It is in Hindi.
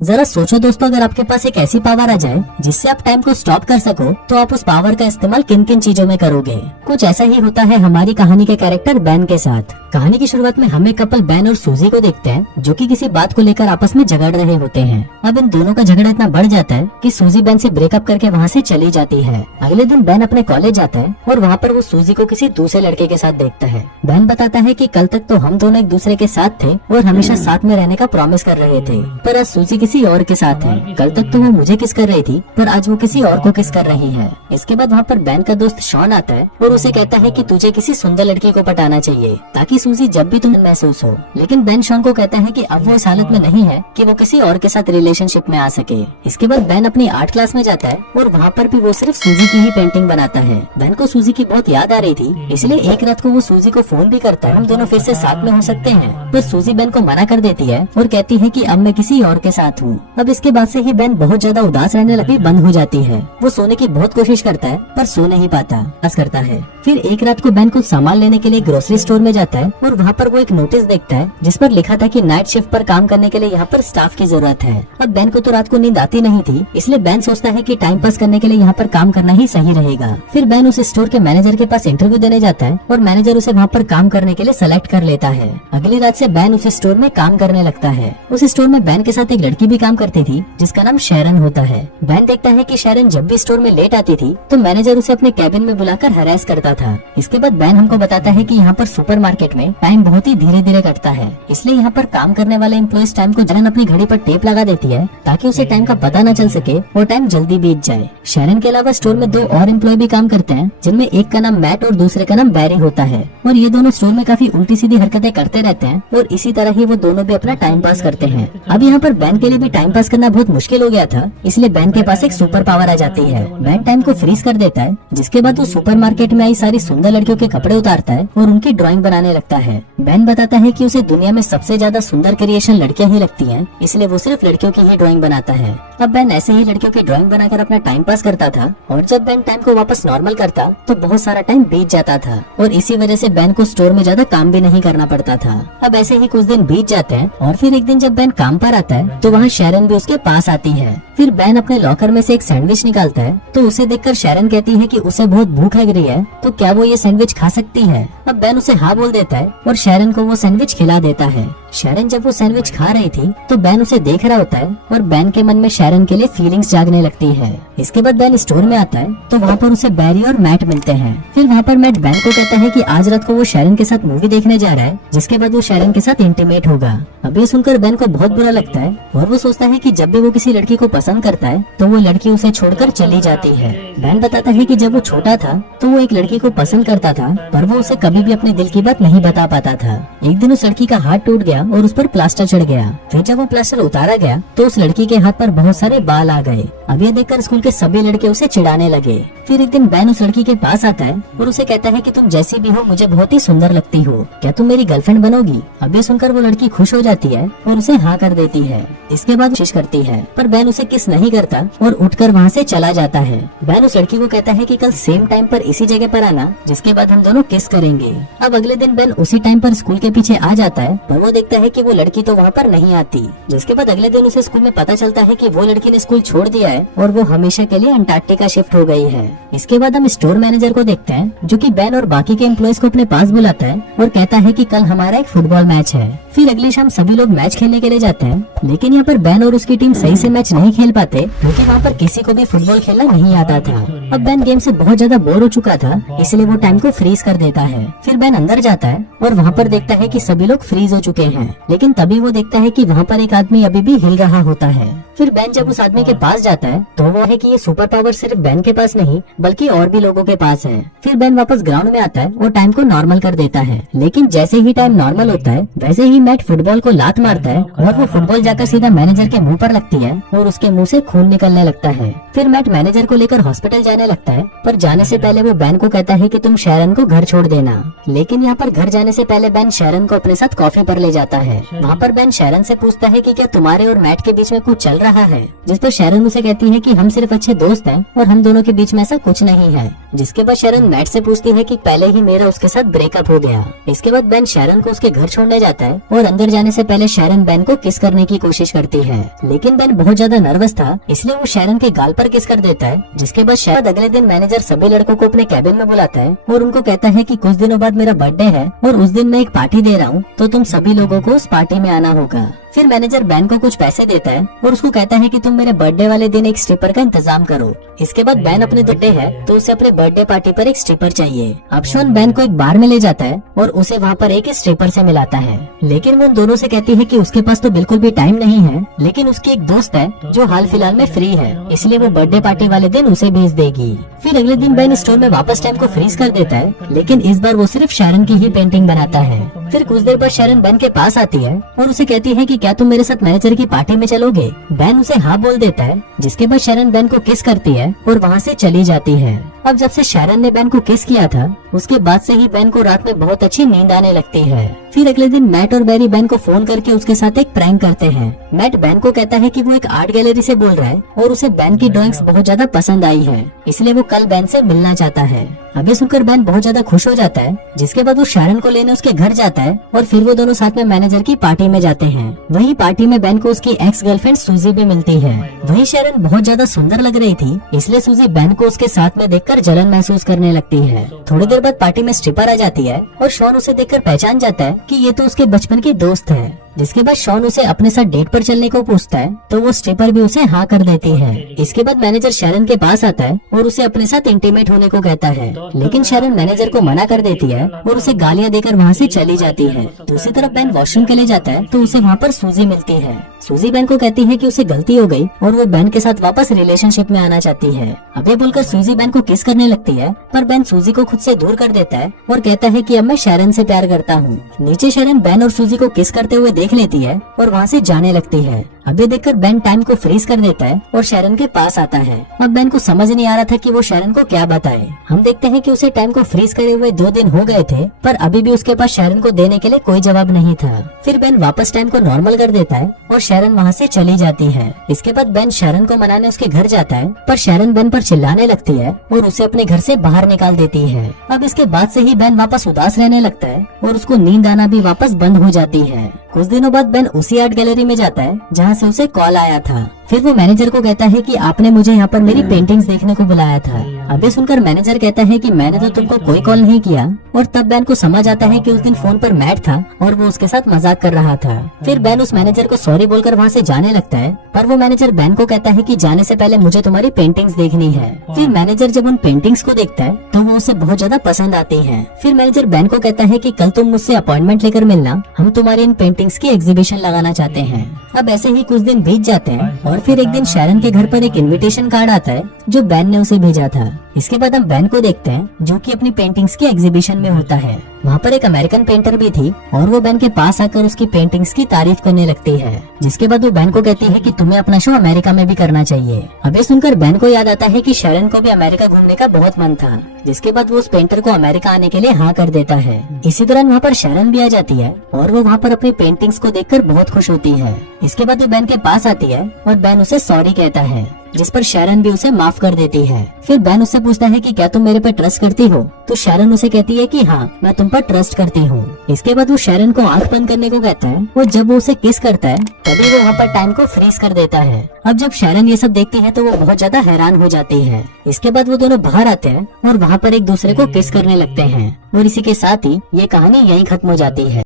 जरा सोचो दोस्तों, अगर आपके पास एक ऐसी पावर आ जाए जिससे आप टाइम को स्टॉप कर सको तो आप उस पावर का इस्तेमाल किन किन चीजों में करोगे। कुछ ऐसा ही होता है हमारी कहानी के कैरेक्टर बेन के साथ। कहानी की शुरुआत में हम एक कपल बेन और सूजी को देखते हैं जो कि किसी बात को लेकर आपस में झगड़ रहे होते हैं। अब इन दोनों का झगड़ा इतना बढ़ जाता है कि सूजी बेन से ब्रेकअप करके वहाँ से चली जाती है। अगले दिन बेन अपने कॉलेज जाता है और वहाँ पर वो सूजी को किसी दूसरे लड़के के साथ देखता है। बेन बताता है कि कल तक तो हम दोनों एक दूसरे के साथ थे और हमेशा साथ में रहने का प्रॉमिस कर रहे थे, पर आज सूजी किसी और के साथ है। कल तक तो वो मुझे किस कर रही थी, पर आज वो किसी और को किस कर रही है। इसके बाद वहाँ पर बेन का दोस्त शॉन आता है और उसे कहता है कि तुझे किसी सुंदर लड़की को पटाना चाहिए ताकि सूजी जब भी तुम्हें महसूस हो। लेकिन बेन शॉन को कहता है कि अब वो इस हालत में नहीं है कि वो किसी और के साथ रिलेशनशिप में आ सके। इसके बाद बेन अपनी आर्ट क्लास में जाता है और वहाँ पर भी वो सिर्फ सूजी की ही पेंटिंग बनाता है। बेन को सूजी की बहुत याद आ रही थी, इसलिए एक रात को वो सूजी को फोन भी करता है, हम दोनों फिर से साथ में हो सकते हैं। पर सूजी बेन को मना कर देती है और कहती है कि अब मैं किसी और के साथ हूँ। अब इसके बाद से ही बेन बहुत ज्यादा उदास रहने लगी बंद हो जाती है। वो सोने की बहुत कोशिश करता है पर सो नहीं पाता, बस करता है। फिर एक रात को बेन कुछ सामान लेने के लिए ग्रोसरी स्टोर में जाता है और वहाँ पर वो एक नोटिस देखता है जिस पर लिखा था कि नाइट शिफ्ट पर काम करने के लिए यहाँ पर स्टाफ की जरूरत है। अब बेन को तो रात को नींद आती नहीं थी, इसलिए बेन सोचता है कि टाइम पास करने के लिए यहाँ पर काम करना ही सही रहेगा। फिर बेन उस स्टोर के मैनेजर के पास इंटरव्यू देने जाता है और मैनेजर उसे वहाँ पर काम करने के लिए सेलेक्ट कर लेता है। अगली रात से बेन उस स्टोर में काम करने लगता है। उस स्टोर में बेन के साथ एक लड़की भी काम करती थी जिसका नाम शैरन होता है। बेन देखता है कि शैरन जब भी स्टोर में लेट आती थी तो मैनेजर उसे अपने कैबिन में बुलाकर हरास करता था। इसके बाद बेन हमको बताता है कि यहाँ पर सुपरमार्केट में टाइम बहुत ही धीरे धीरे कटता है, इसलिए यहाँ पर काम करने वाले एम्प्लॉइज टाइम को जलन अपनी घड़ी पर टेप लगा देती है ताकि उसे टाइम का पता न चल सके और टाइम जल्दी बीत जाए। शैरन के अलावा स्टोर में 2 और एम्प्लॉय भी काम करते हैं जिनमें एक का नाम मैट और दूसरे का नाम बैरी होता है और ये दोनों स्टोर में काफी उल्टी सीधी हरकतें करते रहते हैं और इसी तरह ही वो दोनों भी अपना टाइम पास करते हैं। अब यहाँ पर बेन के लिए भी टाइम पास करना बहुत मुश्किल हो गया था, इसलिए बेन के पास एक सुपर पावर आ जाती है। बेन टाइम को फ्रीज कर देता है, जिसके बाद वो सुपरमार्केट में आई सारी सुंदर लड़कियों के कपड़े उतारता है और उनकी ड्राइंग बनाने लगता है। बेन बताता है कि उसे दुनिया में सबसे ज्यादा सुंदर क्रिएशन लड़कियां ही लगती हैं, इसलिए वो सिर्फ लड़कियों की ही ड्राइंग बनाता है। अब बेन ऐसे ही लड़कियों की ड्राइंग बनाकर अपना टाइम पास करता था और जब बेन टाइम को वापस नॉर्मल करता तो बहुत सारा टाइम बीत जाता था और इसी वजह से बेन को स्टोर में ज्यादा काम भी नहीं करना पड़ता था। अब ऐसे ही कुछ दिन बीत जाते हैं और फिर एक दिन जब बेन काम पर आता है तो वहाँ शैरन भी उसके पास आती है। फिर बेन अपने लॉकर में से एक सैंडविच निकालता है तो उसे देखकर शैरन कहती है कि उसे बहुत भूख लग रही है तो क्या वो ये सैंडविच खा सकती है। अब बेन उसे हाँ बोल देता है और शैरन को वो सैंडविच खिला देता है। शैरन जब वो सैंडविच खा रही थी तो बेन उसे देख रहा होता है और बेन के मन में शैरन के लिए फीलिंग्स जागने लगती है। इसके बाद बेन स्टोर में आता है तो वहाँ पर उसे बैरी और मैट मिलते हैं। फिर वहाँ पर मैट बेन को कहता है कि आज रात को वो शैरन के साथ मूवी देखने जा रहा है, जिसके बाद वो शैरन के साथ इंटीमेट होगा। अब ये सुनकर बेन को बहुत बुरा लगता है और वो सोचता है कि जब भी वो किसी लड़की को पसंद करता है तो वो लड़की उसे छोड़कर चली जाती है। बेन बताता है कि जब वो छोटा था तो वो एक लड़की को पसंद करता था, पर वो उसे कभी भी अपने दिल की बात नहीं बता पाता था। एक दिन उस लड़की का हाथ टूट गया और उस पर प्लास्टर चढ़ गया। फिर जब वो प्लास्टर उतारा गया तो उस लड़की के हाथ पर बहुत सारे बाल आ गए। अब ये देखकर स्कूल के सभी लड़के उसे चिढ़ाने लगे। फिर एक दिन बेन उस लड़की के पास आता है और उसे कहता है कि तुम जैसी भी हो मुझे बहुत ही सुंदर लगती हो, क्या तुम मेरी गर्लफ्रेंड बनोगी। अब ये सुनकर वो लड़की खुश हो जाती है और उसे हाँ कर देती है। इसके बाद कोशिश करती है पर बेन उसे किस नहीं करता और उठकर वहाँ से चला जाता है। बेन उस लड़की को कहता है कि कल सेम टाइम पर इसी जगह पर आना, जिसके बाद हम दोनों किस करेंगे। अब अगले दिन बेन उसी टाइम पर स्कूल के पीछे आ जाता है पर वो देखता है कि वो लड़की तो वहाँ पर नहीं आती। जिसके बाद अगले दिन उसे स्कूल में पता चलता है कि वो लड़की ने स्कूल छोड़ दिया है और वो हमेशा के लिए अंटार्कटिका शिफ्ट हो गई है। इसके बाद हम स्टोर मैनेजर को देखते हैं जो कि बेन और बाकी के एम्प्लॉइज को अपने पास बुलाता है और कहता है कि कल हमारा एक फुटबॉल मैच है। फिर अगली शाम सभी लोग मैच खेलने के लिए जाते हैं, लेकिन यहाँ पर बेन और उसकी टीम सही से मैच नहीं खेल पाते क्योंकि वहाँ पर किसी को भी फुटबॉल खेलना नहीं आता था। अब बेन गेम से बहुत ज्यादा बोर हो चुका था, इसलिए वो टाइम को फ्रीज कर देता है। फिर बेन अंदर जाता है और वहाँ पर देखता है कि सभी लोग फ्रीज हो चुके हैं, लेकिन तभी वो देखता है कि वहाँ पर एक आदमी अभी भी हिल रहा होता है। फिर बेन जब उस आदमी के पास जाता है तो वो है कि ये सुपर पावर सिर्फ बेन के पास नहीं बल्कि और भी लोगों के पास है। फिर बेन वापस ग्राउंड में आता है और टाइम को नॉर्मल कर देता है, लेकिन जैसे ही टाइम नॉर्मल होता है वैसे ही मैट फुटबॉल को लात मारता है और वो फुटबॉल जाकर सीधा मैनेजर के मुंह पर लगती है और उसके मुंह से खून निकलने लगता है। फिर मैट मैनेजर को लेकर हॉस्पिटल जाने लगता है, पर जाने से पहले वो बेन को कहता है कि तुम शैरन को घर छोड़ देना। लेकिन यहाँ पर घर जाने से पहले बेन शैरन को अपने साथ कॉफी पर ले जाता है। वहाँ पर बेन शैरन से पूछता है कि क्या तुम्हारे और मैट के बीच में कुछ चल रहा है, जिस पर शैरन उसे कहती है कि हम सिर्फ अच्छे दोस्त हैं और हम दोनों के बीच में ऐसा कुछ नहीं है। जिसके बाद शैरन मैट से पूछती है कि पहले ही मेरा उसके साथ ब्रेकअप हो गया। इसके बाद बेन शैरन को उसके घर छोड़ने जाता है और अंदर जाने से पहले शैरन बेन को किस करने की कोशिश करती है, लेकिन बेन बहुत ज्यादा नर्वस था, इसलिए वो शैरन के गाल पर किस कर देता है। जिसके बाद शायद अगले दिन मैनेजर सभी लड़कों को अपने कैबिन में बुलाता है और उनको कहता है कि कुछ दिनों बाद मेरा बर्थडे है और उस दिन मैं एक पार्टी दे रहा हूँ, तो तुम सभी लोगों को उस पार्टी में आना होगा। फिर मैनेजर बेन को कुछ पैसे देता है और उसको कहता है कि तुम मेरे बर्थडे वाले दिन एक स्ट्रिपर का इंतजाम करो। इसके बाद बेन अपने बर्थडे है तो उसे अपने बर्थडे पार्टी पर एक स्ट्रिपर चाहिए। अब शॉन बेन को एक बार में ले जाता है और उसे वहाँ पर एक स्ट्रिपर से मिलाता है, लेकिन वो उन दोनों से कहती है कि उसके पास तो बिल्कुल भी टाइम नहीं है, लेकिन उसकी एक दोस्त है जो हाल फिलहाल में फ्री है, इसलिए वो बर्थडे पार्टी वाले दिन उसे भेज देगी। फिर अगले दिन बेन स्टोर में वापस टाइम को फ्रीज कर देता है, लेकिन इस बार वो सिर्फ शैरन की ही पेंटिंग बनाता है। फिर कुछ देर बाद शैरन बेन के पास आती है और उसे कहती है कि क्या तुम मेरे साथ मैनेजर की पार्टी में चलोगे। बेन उसे हाँ बोल देता है, जिसके बाद शैरन बेन को किस करती है और वहाँ से चली जाती है। अब जब से शैरन ने बेन को किस किया था, उसके बाद से ही बेन को रात में बहुत अच्छी नींद आने लगती है। फिर अगले दिन मैट और बैरी बेन को फोन करके उसके साथ एक प्रैंक करते हैं। मैट बेन को कहता है कि वो एक आर्ट गैलरी से बोल रहा है और उसे बेन की ड्राइंग्स बहुत ज्यादा पसंद आई है, इसलिए वो कल बेन से मिलना चाहता है। अभी सुनकर बेन बहुत ज्यादा खुश हो जाता है, जिसके बाद वो शैरन को लेने उसके घर जाता है और फिर वो दोनों साथ में मैनेजर की पार्टी में जाते हैं। वही पार्टी में बेन को उसकी एक्स गर्लफ्रेंड सूजी भी मिलती है। वही शैरन बहुत ज्यादा सुंदर लग रही थी, इसलिए सूजी बेन को उसके साथ में देखकर जलन महसूस करने लगती है। थोड़ी देर बाद पार्टी में स्ट्रिपर आ जाती है और शॉन उसे देखकर पहचान जाता है कि ये तो उसके बचपन की दोस्त है। जिसके बाद शॉन उसे अपने साथ डेट पर चलने को पूछता है, तो वो स्ट्रिपर भी उसे हाँ कर देती है। इसके बाद मैनेजर शैरन के पास आता है और उसे अपने साथ इंटीमेट होने को कहता है, लेकिन शैरन मैनेजर को मना कर देती है और उसे गालियाँ देकर वहाँ से चली जाती है। दूसरी तरफ बेन वॉशरूम के लिए जाता है तो उसे वहाँ पर सूजी मिलती है। सूजी बेन को कहती है कि उसे गलती हो गई और वो बेन के साथ वापस रिलेशनशिप में आना चाहती है। अभी बोलकर सूजी बेन को किस करने लगती है, पर बेन सूजी को खुद से दूर कर देता है और कहता है कि अब मैं शैरन से प्यार करता हूँ। नीचे शैरन बेन और सूजी को किस करते हुए देख लेती है और वहाँ से जाने लगती है। अभी देखकर बेन टाइम को फ्रीज कर देता है और शैरन के पास आता है। अब बेन को समझ नहीं आ रहा था कि वो शैरन को क्या बताए। हम देखते हैं कि उसे टाइम को फ्रीज करे हुए 2 दिन हो गए थे, पर अभी भी उसके पास शैरन को देने के लिए कोई जवाब नहीं था। फिर बेन वापस टाइम को नॉर्मल कर देता है और शैरन वहाँ से चली जाती है। इसके बाद बेन शैरन को मनाने उसके घर जाता है, पर शैरन बेन पर चिल्लाने लगती है और उसे अपने घर से बाहर निकाल देती है। अब इसके बाद से ही बेन वापस उदास रहने लगता है और उसको नींद आना भी वापस बंद हो जाती है। कुछ दिनों बाद बेन उसी आर्ट गैलरी में जाता है जहाँ से उसे कॉल आया था। फिर वो मैनेजर को कहता है कि आपने मुझे यहाँ पर मेरी पेंटिंग्स देखने को बुलाया था। अभी सुनकर मैनेजर कहता है कि मैंने तो तुमको कोई कॉल नहीं किया, और तब बेन को समझ आता है कि उस दिन फोन पर मैट था और वो उसके साथ मजाक कर रहा था। फिर बेन उस मैनेजर को सॉरी बोलकर वहाँ से जाने लगता है, पर वो मैनेजर बेन को कहता है कि जाने से पहले मुझे तुम्हारी पेंटिंग्स देखनी है। फिर मैनेजर जब उन पेंटिंग्स को देखता है तो वो उसे बहुत ज्यादा पसंद आती है। फिर मैनेजर बेन को कहता है कि कल तुम मुझसे अपॉइंटमेंट लेकर मिलना, हम तुम्हारी इन पेंटिंग्स की एग्जीबिशन लगाना चाहते हैं। अब ऐसे ही कुछ दिन बीत जाते हैं और फिर एक दिन शैरन के घर पर एक इनविटेशन कार्ड आता है जो बेन ने उसे भेजा था। इसके बाद हम बेन को देखते हैं जो कि अपनी पेंटिंग्स की एग्जीबिशन में होता है। वहाँ पर एक अमेरिकन पेंटर भी थी और वो बेन के पास आकर उसकी पेंटिंग्स की तारीफ करने लगती है। जिसके बाद वो बेन को कहती है कि तुम्हें अपना शो अमेरिका में भी करना चाहिए। अबे सुनकर बेन को याद आता है कि शैरन को भी अमेरिका घूमने का बहुत मन था। जिसके बाद वो उस पेंटर को अमेरिका आने के लिए हाँ कर देता है। इसी दौरान वहाँ पर शैरन भी आ जाती है और वो वहाँ पर अपनी पेंटिंग्स को देखकर बहुत खुश होती है। इसके बाद वो बेन के पास आती है और बेन उसे सॉरी कहता है, जिस पर शैरन भी उसे माफ कर देती है। फिर बेन उससे पूछता है कि क्या तुम मेरे पर ट्रस्ट करती हो, तो शैरन उसे कहती है कि हाँ, मैं तुम पर ट्रस्ट करती हूँ। इसके बाद वो शैरन को आंख बंद करने को कहता है और जब वो उसे किस करता है तभी वो वहाँ पर टाइम को फ्रीज कर देता है। अब जब शैरन ये सब देखती है तो वो बहुत ज्यादा हैरान हो जाती है। इसके बाद वो दोनों बाहर आते हैं और वहाँ पर एक दूसरे को किस करने लगते हैं और इसी के साथ ही ये कहानी यहीं खत्म हो जाती है।